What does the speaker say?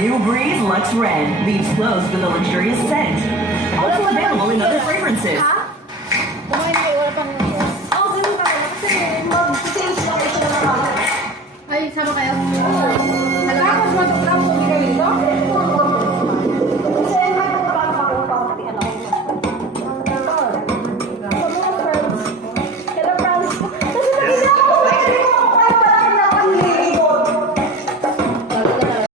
New Breeze Luxe Red leaves clothes with a luxurious scent. Also available in other fragrances. Kumain kayo, wala pang ganun na. Kasi mag-change lang siya ng mga. Ay, sama kayo?